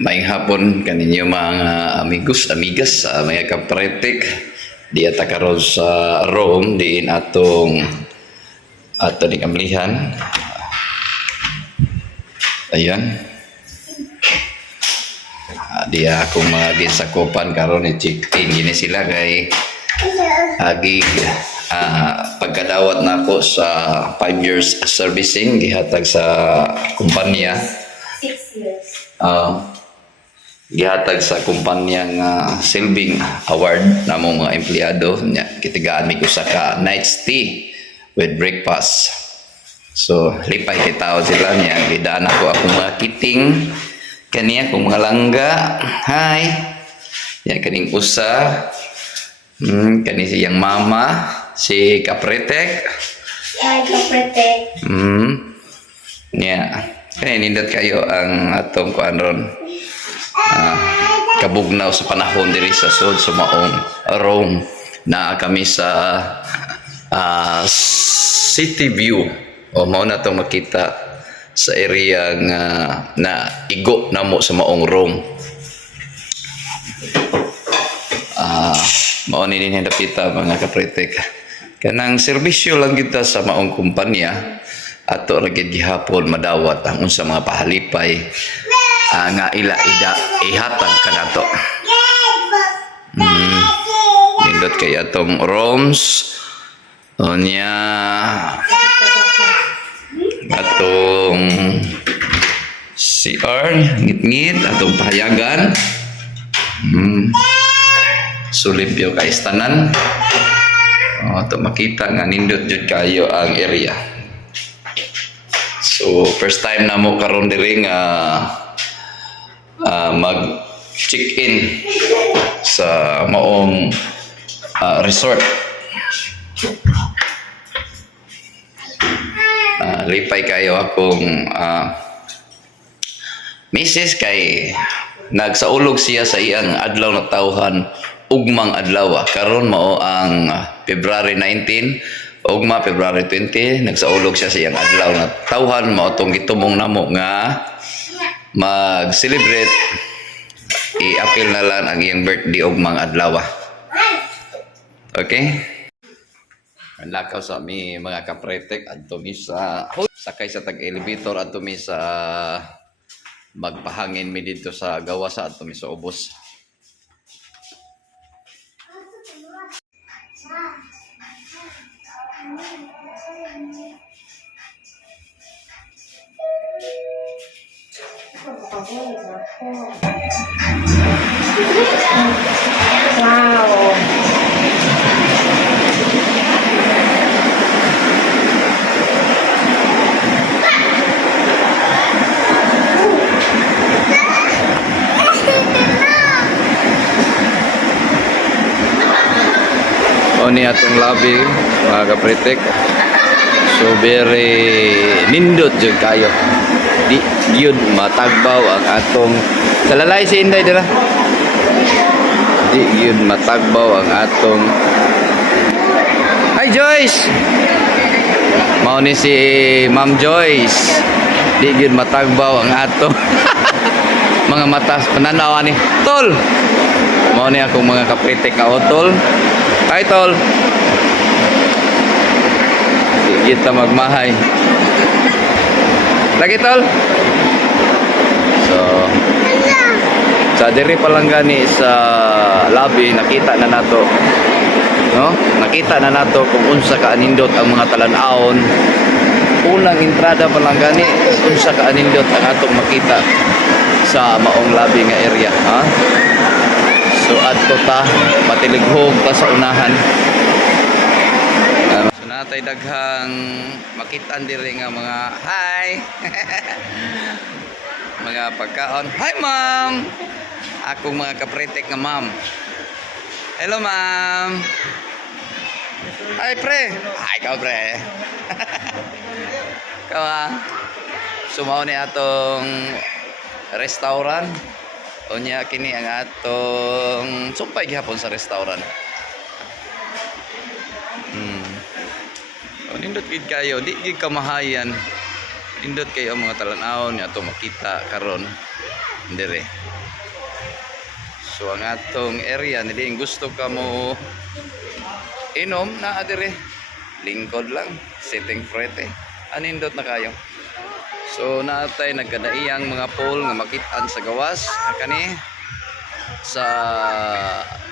Maayong hapon kaninyo mga amigos, amigas, mga kapretik. Di ata karon sa Rome, diin atong ning amlihan. Ayan. Di akong mga ginsakopan karon i-check-in gini sila kay agi pagkadawat na ako sa 5 years servicing gihatag sa kumpanya. 6 years. Gihatag sa kumpanyang Silving Award na mga empleyado nya kitigaan mi usa ka night stay with breakfast. So lipay kay tao sila niya gidaan ako akong mga kiting kaniya kung mga langga. Hi. Yan kaning usa. Kani siyang mama si Kapretek. Hi, Kapretek. Yeah. Kaya nindot kayo ang atong kuan ron. Kabugnaw sa panahon diri sa sud sa maong Rome na kami sa City View o mao na tong makita sa area nga na igo namo sa maong Rome. Mao ni din dapita mga kapretek. Kanang serbisyo lang kita sa maong kumpanya ato ra gid gihapon madawat ang unsa mga pahalipay nga ila ihatag kanato. Nindot kay atong rooms onya atong CR ngit-ngit atong pahayagan. Sulimpyo kay istanan. Ato makita nga nindot jud kayo ang area. So first time na mo karon diri nga mag check-in sa maong resort. Lipay kayo akong misis kay nagsaulog siya sa iyang adlaw na tawhan ugmang adlaw. Karon mao ang February 19 ugma February 20 nagsaulog siya sa iyang adlaw na tawhan mao tong gitumong namo nga mag-celebrate i-appeal na lang ang iyang birthday og mga adlaw. Okay? Ang lakaw sa mi mga kapretek adto mi sa sakay sa tag-elevator adto mi sa magpahangin mi dito sa gawa sa adto mi sa ubos. Wow. Ni atong labi mga kapretek, so very nindot jud kayo di gyud matagbaw ang atong salalay si Inday dira di gyud matagbaw ang atong Hi Joyce, mao ni si Ma'am Joyce di gyud matagbaw ang atong mga mata pananaw ni tol mao ni akong mga kapretek nga tol. Hi tol. Kita magmahay. Lagi tol. So sa diri pa lang gani sa lobby nakita na nato. No? Nakita na nato kung unsa ka anindot ang mga talan-awon. Unang entrada pa lang gani unsa ka anindot ang atong makita sa maong lobby nga area, ha? So adto ta patilighog ta sa unahan. So natay daghang makitaan diri nga mga hi. Mga pagkaon. Hi ma'am. Akong mga kapretek nga ma'am. Hello ma'am. Hi pre. Hi ka pre. Kawa. Sumaw ni atong restaurant. Unya kini ang atong sumpay gihapon sa restaurant. Nindot gid kayo, di gid kamahayan. Nindot kayo ang mga talan-aw ni ato makita karon dire. So ang atong area ni diin gusto ka mo inom na dire. Lingkod lang, sitting frete. Anindot na kayo. So natay nagkadaiyang mga pool nga makit-an sa gawas kani sa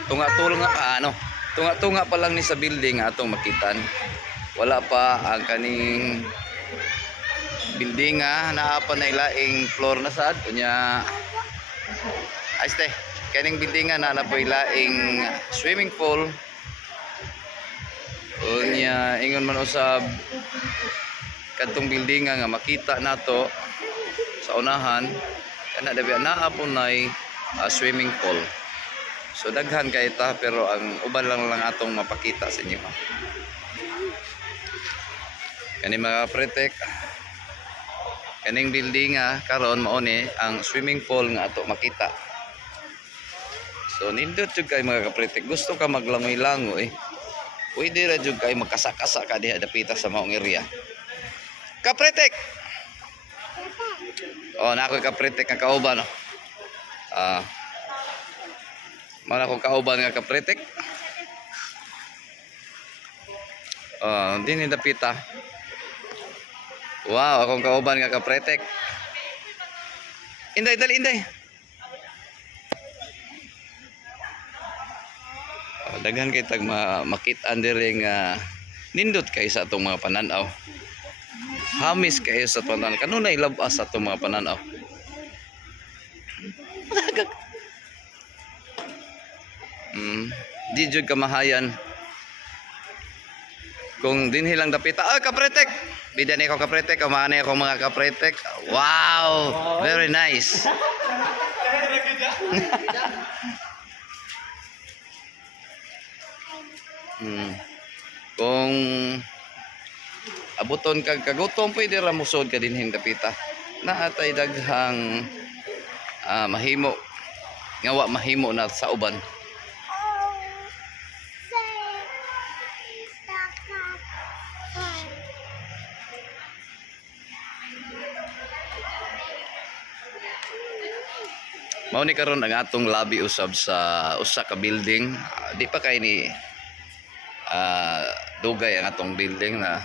tunga pa lang ni sa building nga atong makitan. Wala pa ang kaning building nga naa pa na ilaing floor na sad unya ayste kaning building nga naa na po ilaing swimming pool unya ingon man usab kadtong building nga makita nato sa unahan kana dabi naa po nay swimming pool. So daghan kay ta pero ang uban lang atong mapakita sa inyo. Kani mga pretek kaning building nga karon mao ni ang swimming pool nga ato makita. So nindot jud kay mga kapretek gusto ka maglangoy-langoy. Pwede ra jud kay magkasa-kasa ka diha dapita sa maong area. Kapretek. Oh, na ako kapretek nga kauban. Mana ko kauban nga kapretek. Dini dapita. Wow, akong kauban nga kapretek. Inday, dali inday. Daghan kay tag makit-an diri nga nindot kay sa atong mga pananaw. Hamis kayo sa pananaw. Kanunay labas sa atong mga pananaw. Di jud kamahayan. Kung dinhi lang dapita, kapretek. Bidan ko kapretek, kumaanay ako mga kapretek. Wow, very nice. Kung abuton kag kagutom pwede ra musod ka dinhing dapita. Naatay daghang mahimo nga wa mahimo na sa uban. Mao ni karon ang atong lobby usab sa usa ka building. Di pa kay ni dugay ang atong building na.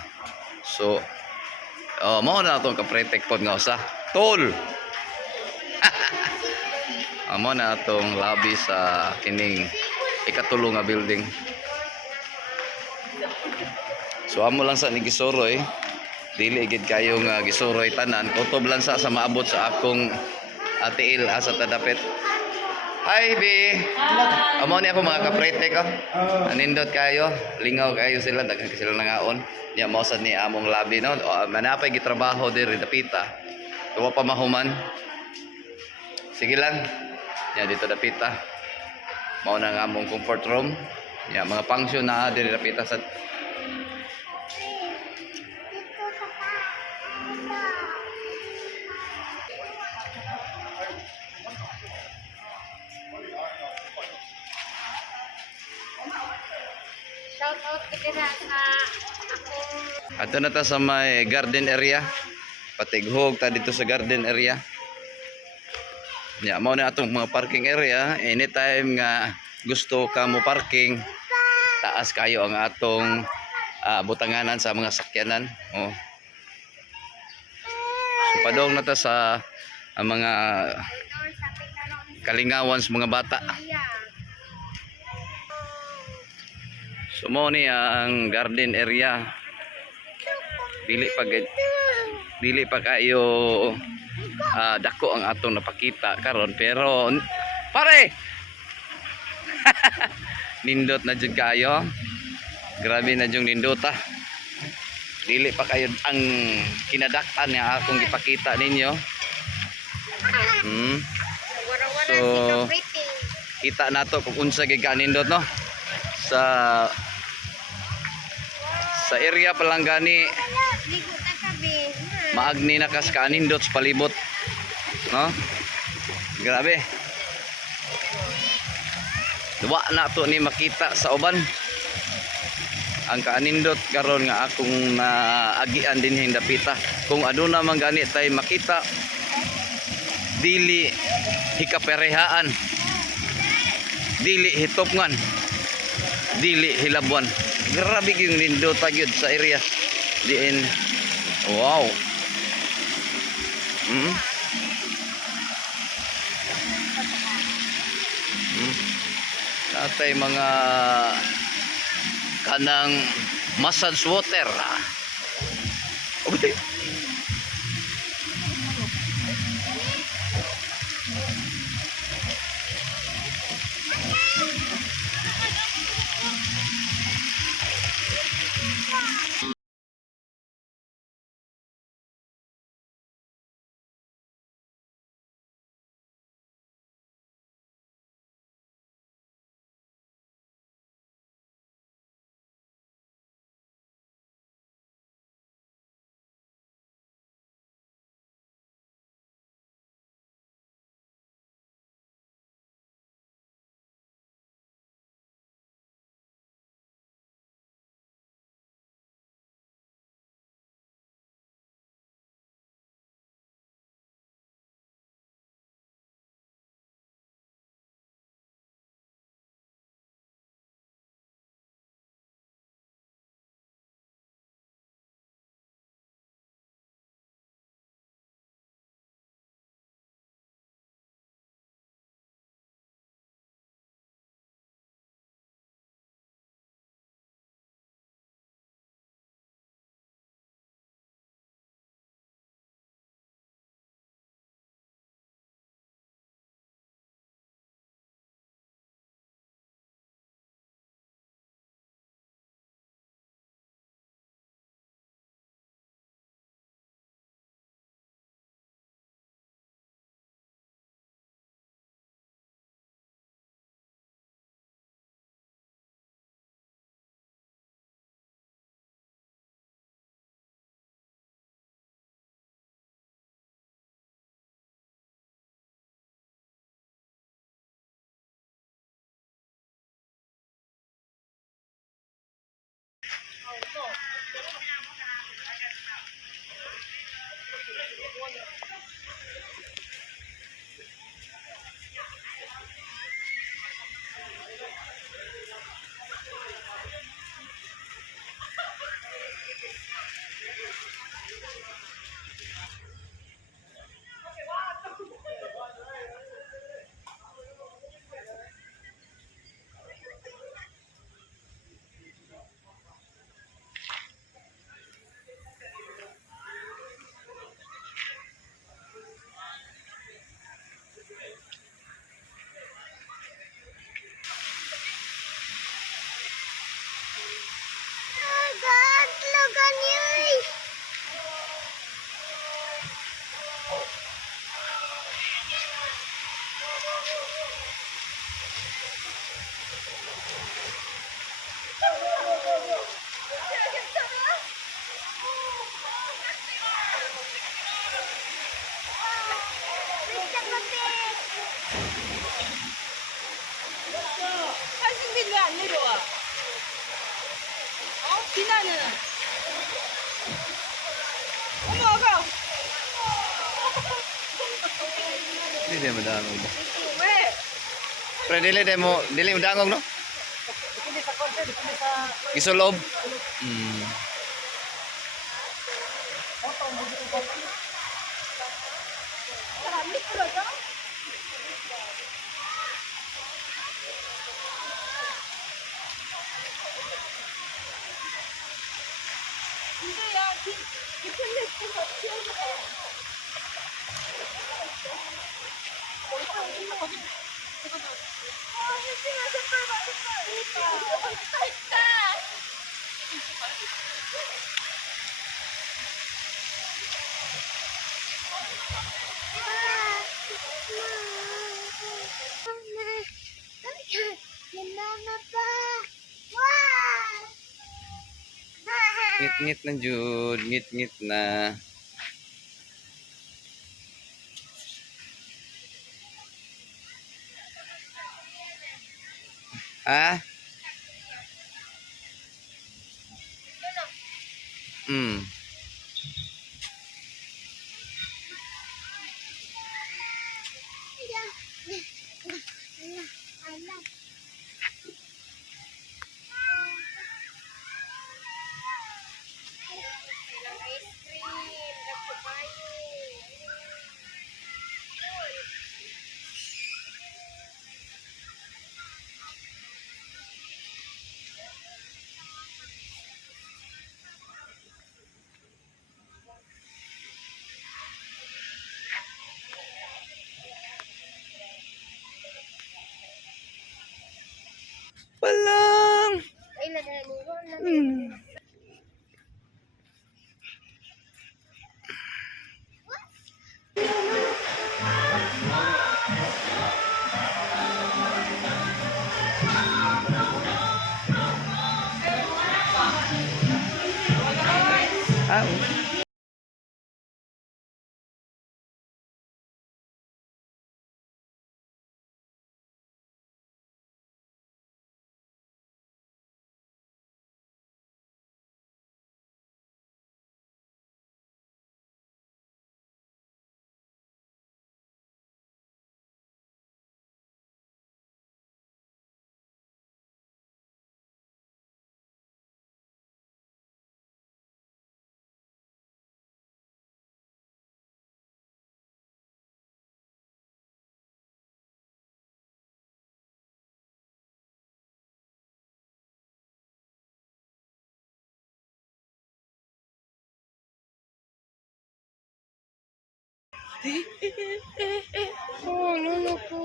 So mao na atong kapretek pod nga usa. Tol. Mao na atong lobby sa kining ikatulo nga building. So amo lang sa ni Gisuroy. Dili gid kayo nga Gisuroy tanan. Kutob lang sa maabot sa akong atiil asa tadapit. Hi B. Amo ni ako mga kapretek ko. Anindot kayo, lingaw kayo sila, daghan sila nangaon. Nya mao sad ni among labi no. Manapay gitrabaho diri dapita. Tuwa pa mahuman. Sige lang. Nya dito dapita. Mao na nga among comfort room. Nya mga function na diri dapita sa Shout out kita sa akong ato na ta sa may garden area. Patighog ta dito sa garden area. Ya, mao na atong mga parking area. Anytime nga gusto ka mo parking, taas kayo ang atong butanganan sa mga sakyanan. Oh. So padong na ta sa mga kalingawan sa mga bata. So mo ni ang garden area. Dili pa kayo dako ang atong napakita karon pero pare nindot na jud kayo. Grabe na jung nindota. Dili pa kayo ang kinadak-an nga akong gipakita ninyo. So kita nato kung unsa gid ka nindot no. Sa area pa lang gani maagni na kas kanindot sa palibot no. Grabe Wa na to ni makita sa uban. Ang kaanindot karon nga akong naagian din yung dapita. Kung aduna man gani tay makita, dili hikaperehaan, dili hitopngan, dili hilabwan. Grabe yung nindot gyud sa area diin. Wow. Natay mga kanang massage water. Okay. 한승빈 왜 안 내려와? 비나는. 어머 아가. Dili mo dangog. 왜? Pre dili mo dangog no? Depende sa konti, depende sa Isulob. marami talaga. Hindi yan. Depende sa hindi nga siyempre bakit ba? Basta! Mama pa! Wow! Ngit-ngit na jud, ngit-ngit na. Ha? Hmm. Ilang ice cream. Dagko kayo. Walang. Ay, nagaligo na. Ah, Oh, nuno po.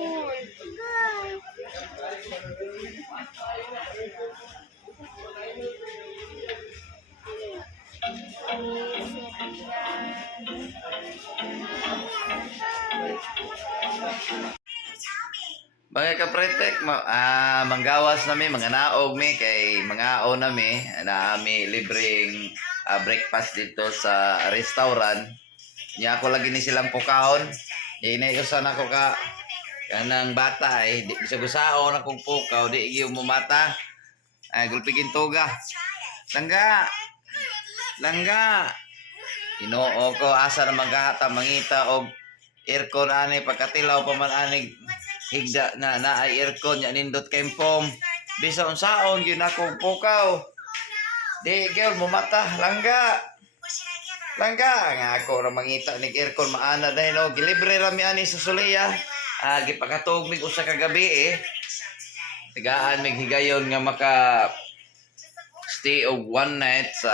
mga kapretek, manggawas nami, mga naog mi, kay mga o nami, na mi libreng breakfast dito sa restaurant. Niya ako lagi ni silang pukaon. Inayusan ako kanang bata di bisa gusaon akong pukaw, di giyo mo mata. Ay, gulpigin toga. Langga! Langga! Inoo ko, asa na magkahata, mangita og aircon ani, pagkatilaw pa man anig higda na ay aircon ya nindot kay pom. Bisa unsaon gyud ako pukaw. Di girl mo mata, langga. Langga nga ako ra mangita nig aircon maana dahil no gilibre ra mi ani sa Suleya. Gipakatog mig usa ka gabi tigaan mig higayon nga maka stay of one night sa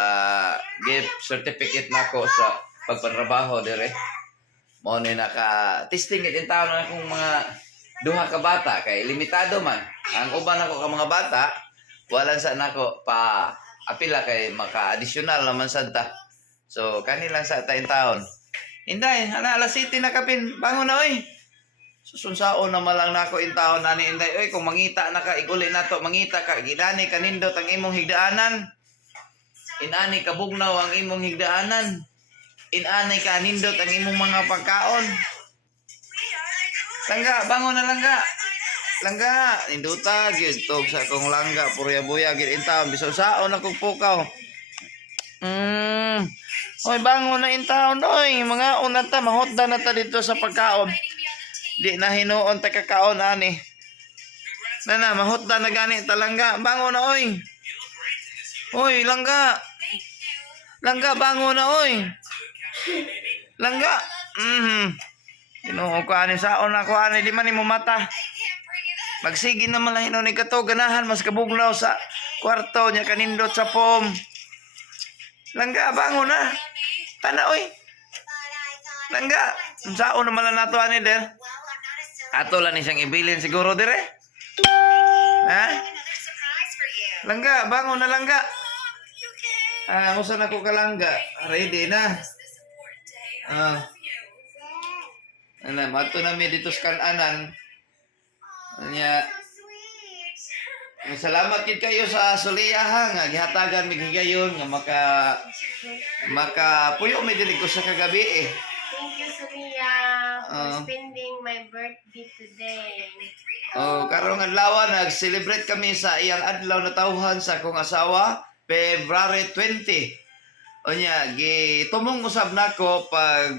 gift certificate nako sa pagpatrabaho dire. Mo ni naka testing din taon na akong mga duha ka bata kay limitado man. Ang uban ako ka mga bata walan sa nako pa apila kay maka-additional naman sadta. So kanilang sa tayong taon. Inday, ana alas 7 na kapin, bangon na oy. Susunsaon na malang nako in taon ani Inday. Oy kung mangita na ka iguli nato mangita ka gidani kanindot ang imong higdaanan. Inani ka bugnaw ang imong higdaanan. Inani ka nindot ang imong mga pagkaon. Langga, bangon na langga. Langga, ninduta gyud tog sa akong langga purya-buya gid in taon bisan saon akong pukaw. Oy bangon na in taon oy, mga unata mahotda na ta dito sa pagkaon. Di na hinuon ta kakaon ani. Nana mahotda na gani ta langga, bangon na oy. Oy langga. Langga bangon na oy. Langga. Hinuon ko ani saon ako ani di man imo mata. Magsige naman lang hinuon ni kato ganahan mas kabugnaw sa kwarto nya kanindot sa pom. Langga, bangon na. Tana, oy. Langga, saon naman lang nato ani, der. Ato lang siyang ibilin siguro, dire. Ha? Langga, bangon na langga. Usan ako ka langga. Ready na. Mato na mi dito sa kananan. Anya, salamat kid kayo sa Suleya ha nga gihatagan mig higayon nga maka puyo mi dili ko sa kagabi Thank you, Sonia, for Ah. spending my birthday today. Oh, karong adlaw nag-celebrate kami sa iyang adlaw na tawhan sa akong asawa, February 20. Onya, gitumong usab nako pag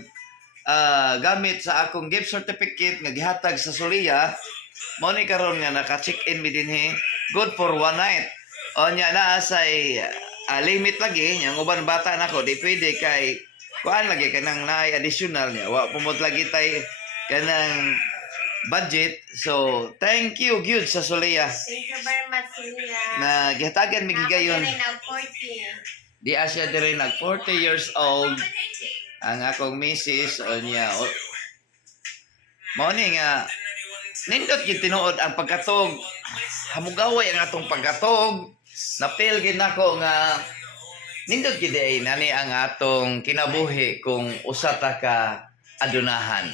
gamit sa akong gift certificate nga gihatag sa Sulia. Mao ni karon nga naka-check-in mi dinhi. Good for one night. Onya naa say limit lagi yang uban bata nako di pwede kay kuan lagi kanang naay additional niya. Wa pumot lagi tay kanang budget. So, thank you gyud sa Sulia Thank you very much, Sonia. na gihatagan mi gigayon. Ako na 40. Di asya dire nag 40 years old ang akong misis o niya. Mao ni nga nindot gid tinuod ang pagkatog. Hamugaway ang atong pagkatog. Napil gid nako nga nindot gid ay nani ang atong kinabuhi kung usa ta ka adunahan.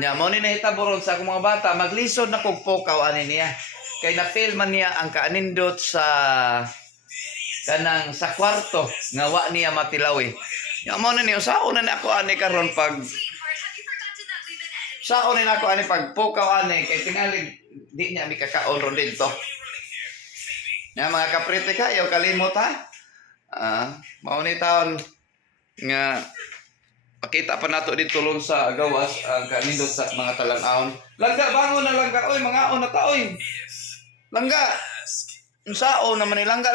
Nya mao ni nahitaboron sa akong mga bata maglisod na kog pukaw ani niya. Kay napil man niya ang kaanindot sa kanang sa kwarto nga wa niya matilawi. Nya mo na niyo saon na ako ani karon pag saon na ako ani pag pukaw ani kay tingali di niya mi kakaon ron dito. Nya mga kaprete kayo kalimot ha. Mao ni taon nga pakita pa nato dito tulong sa gawas ang kanindot sa mga talan-aon. Langga bangon na langga oy mga on na taoy. Langga. Sao naman ni langga.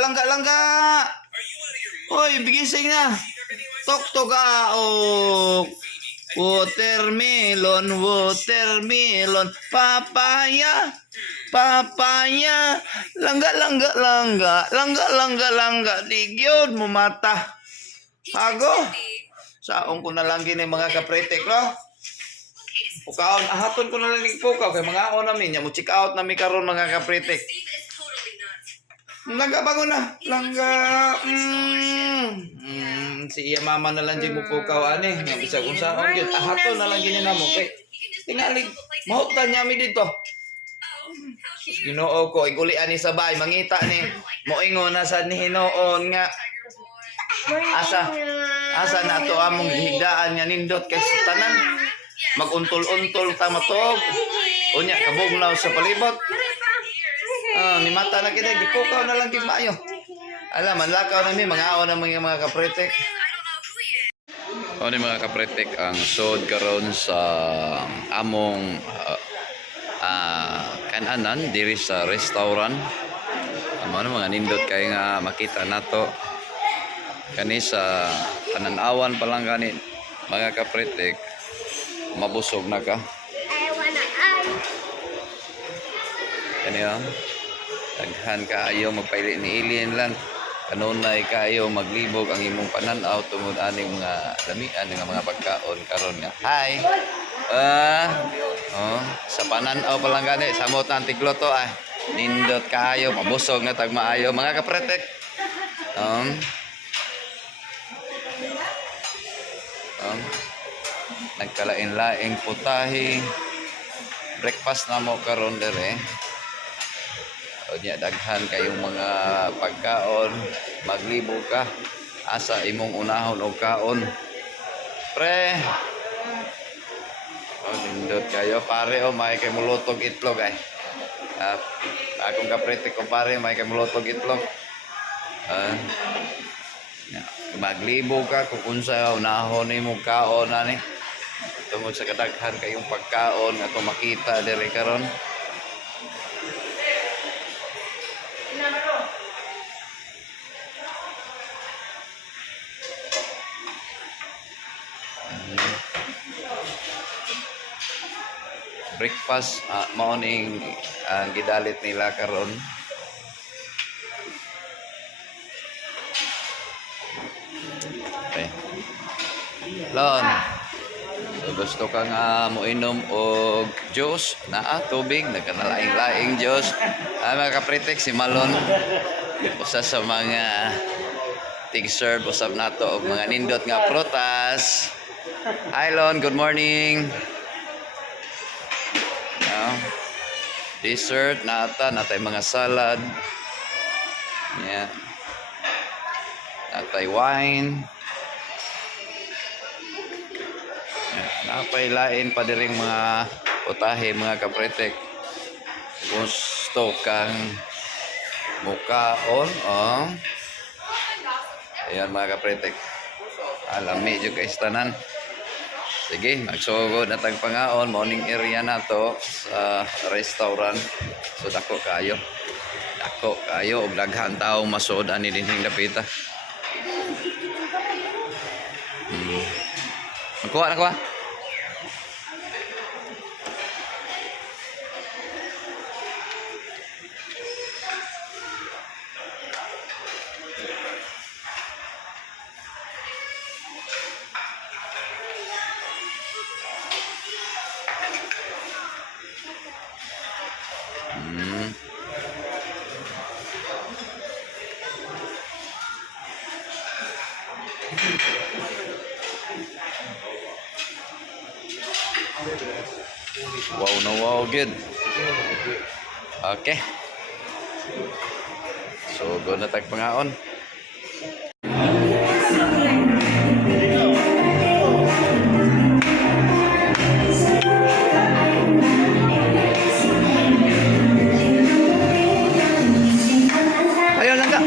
Oy, bigising na. Tok ka oh. Watermelon, papaya. Langga. Digyod mo mata. Hago. Saong ko na lang gini mga kapretek, no? Pukaon, ahaton ko na lang ng pukaw kay mga on namin, mo check out namin karon mga kapretek. Langga bangon na. Langga. Si iya mama na lang jig mo pukaw ani. Nga bisa kung saan gyud. Ahaton na lang gini namo kay tingali mahutan niya mi dito. Ginoo ko iguli ani sa bay mangita ni moingon na sa ni hinoon nga asa na to among higdaan nga nindot kay sa tanan maguntol-untol ta matog. Unya kabugnaw sa palibot. Ni mata na kita, gipukaw na lang kay maayo. Alam, manlakaw na mi, mga aon na mga kapretek. Ni mga kapretek, ang sod karon sa among kananan, diri sa restaurant. Mga nindot kayo nga makita nato. Kani sa pananawan pa lang kani, mga kapretek, mabusog na ka. Kani daghan kaayo magpaili ni alien lang kanunay kaayo maglibog ang imong pananaw tungod aning mga lamian nga mga pagkaon karon nga hi sa pananaw pa lang gani samot na antikloto nindot kaayo mabusog na tag maayo mga kapretek nagkalain-laing putahe breakfast na mo karon dire. Nya daghan kayong mga pagkaon, maglibog ka asa imong unahon og kaon. Pre. Nindot kayo pare may kay mulutog itlog ay. Akong kaprete ko pare may kay mulutog itlog. Maglibog ka kung unsa unahon imong kaon ani. Tungod sa kadaghan kayong pagkaon nga makita diri karon. Breakfast morning ang gidalit nila karon. Okay. Lon. So gusto ka nga moinom og juice naa tubig nagkanalaing-laing juice. Mga kapritek si Malon usa sa mga tig-serve usab nato og mga nindot nga prutas. Hi Lon, good morning. Dessert natay mga salad. Yeah. Natay wine. Napailain pa diring mga putahe mga kapretek. Gusto kang mukaon, oh. Ayan mga kapretek. Alami jud kay tanan. Sige, magsugod na tag pangaon, morning area na to sa restaurant. So dako kayo. Dako kayo og daghan tawo masud ani dinhing dapita. Nakuha, nakuha. Wow na wow, good. Okay. So, go na tag pangaon. Ayaw lang ka.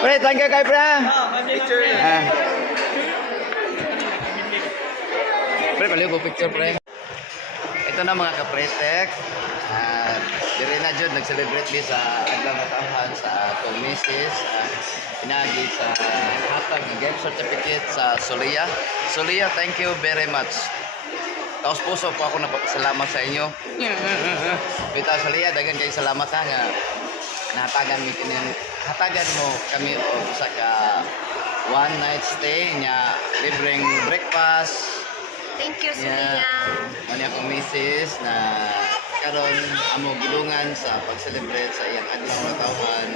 Pre, thank you kay pre. Ah. Pre, paliw ko picture pre. Ito na mga kapretek. Dire na jud nag-celebrate mi sa adlaw nga taon sa atong misis. Pinagi sa hatag ng gift certificate sa Solia. Solia, thank you very much. Taos puso po ako napapasalamat sa inyo. Bitaw Solia, dagan kay salamat ha nga hatagan mo kami og sa ka one night stay nya libreng breakfast. Thank you, Yeah. Sonia. Mani akong misis na karon amo gidungan sa pag-celebrate sa iyang adlaw nga taon.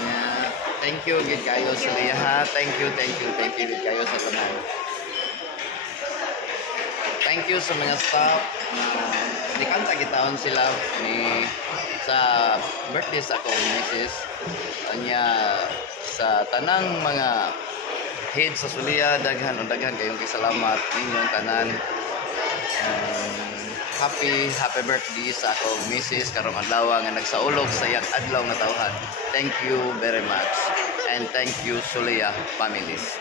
Yeah. Thank you gid kayo sa liha. Thank you gid kayo sa tanan. Thank you sa mga staff. Nikanta gitaon sila ni sa birthday sa akong misis. Anya sa tanang mga head sa Sulia, daghan kayong kisalamat ninyong tanan. Happy birthday sa akong misis karong adlaw nga nagsaulog sa iyang adlaw nga tawhan. Thank you very much and thank you Sulia families.